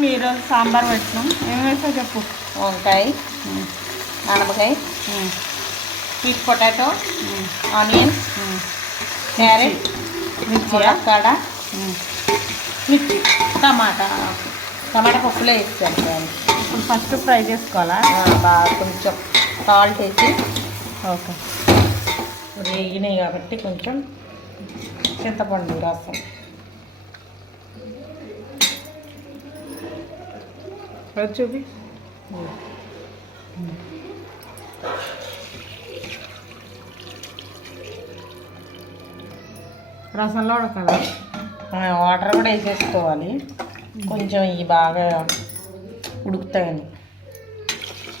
మేము ఈరోజు సాంబార్ పెట్టినాం. ఏం వేసావు చెప్పు. వంకాయ ఆనపకాయ స్వీట్ పొటాటో ఆనియన్ క్యారెట్ మిర్చియా ములక్కాడ మిర్చి. టమాటా. టమాటా పప్పులో వేస్తాను ఇప్పుడు ఫస్ట్ ఫ్రై చేసుకోవాలా? బాగా కొంచెం సాల్ట్ వేసి ఓకే. వేగినాయి కాబట్టి కొంచెం చింతపండు రసం. అది చూపి రసంలో ఉడకాలా? వాటర్ కూడా వేసేసుకోవాలి. కొంచెం ఇవి బాగా ఉడుకుతాయని.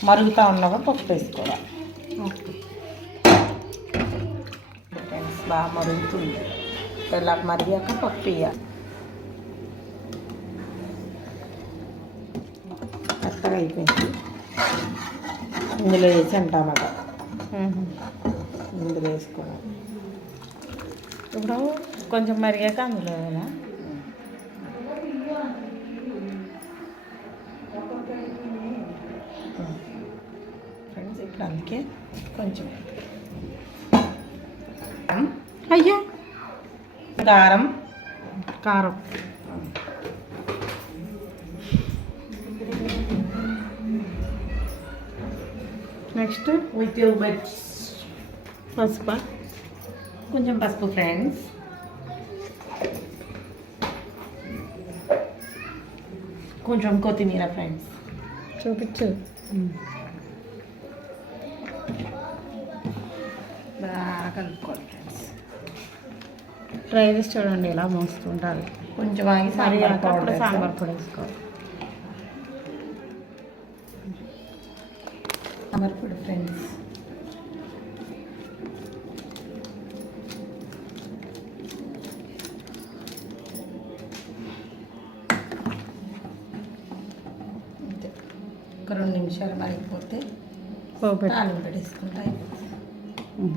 మరుగుతూ ఉన్నప్పుడు పప్పు వేసుకోవాలి. ఓకే బాగా మరుగుతుంది. ఇలా మరిగాక పప్పు వేయాలి. మెత్తగా అయిపోయింది. ఇందులో వేసాను టమాటా ఇందులో వేసుకోవాలి. ఇప్పుడు కొంచెం మరిగాక అందులో వేయాలా? ఫ్రెండ్స్ ఇప్పుడు అందుకే కొంచెం అయ్యో! కారం. కారం. నెక్స్ట్ విత్ బెట్స్ పసుపు కొంచెం పసుపు ఫ్రెండ్స్ కొంచెం కొత్తిమీర ఫ్రెండ్స్ చూపించు బాగా కలుపుకోవాలి ఫ్రెండ్స్ ట్రై చేసి చూడండి ఇలా మోస్తుంటుంది కొంచెం ఆగి సాంబార్ పౌడర్ సాంబార్ పొడి వేసుకోవాలి. సాంబార్ పొడి ఫ్రెండ్స్ అంతే. ఒక రెండు నిమిషాలు మరిగిపోతే పోపెట్టు తాలింపు పెట్టేసుకుంటే అయిపోతుంది. ఉమ్.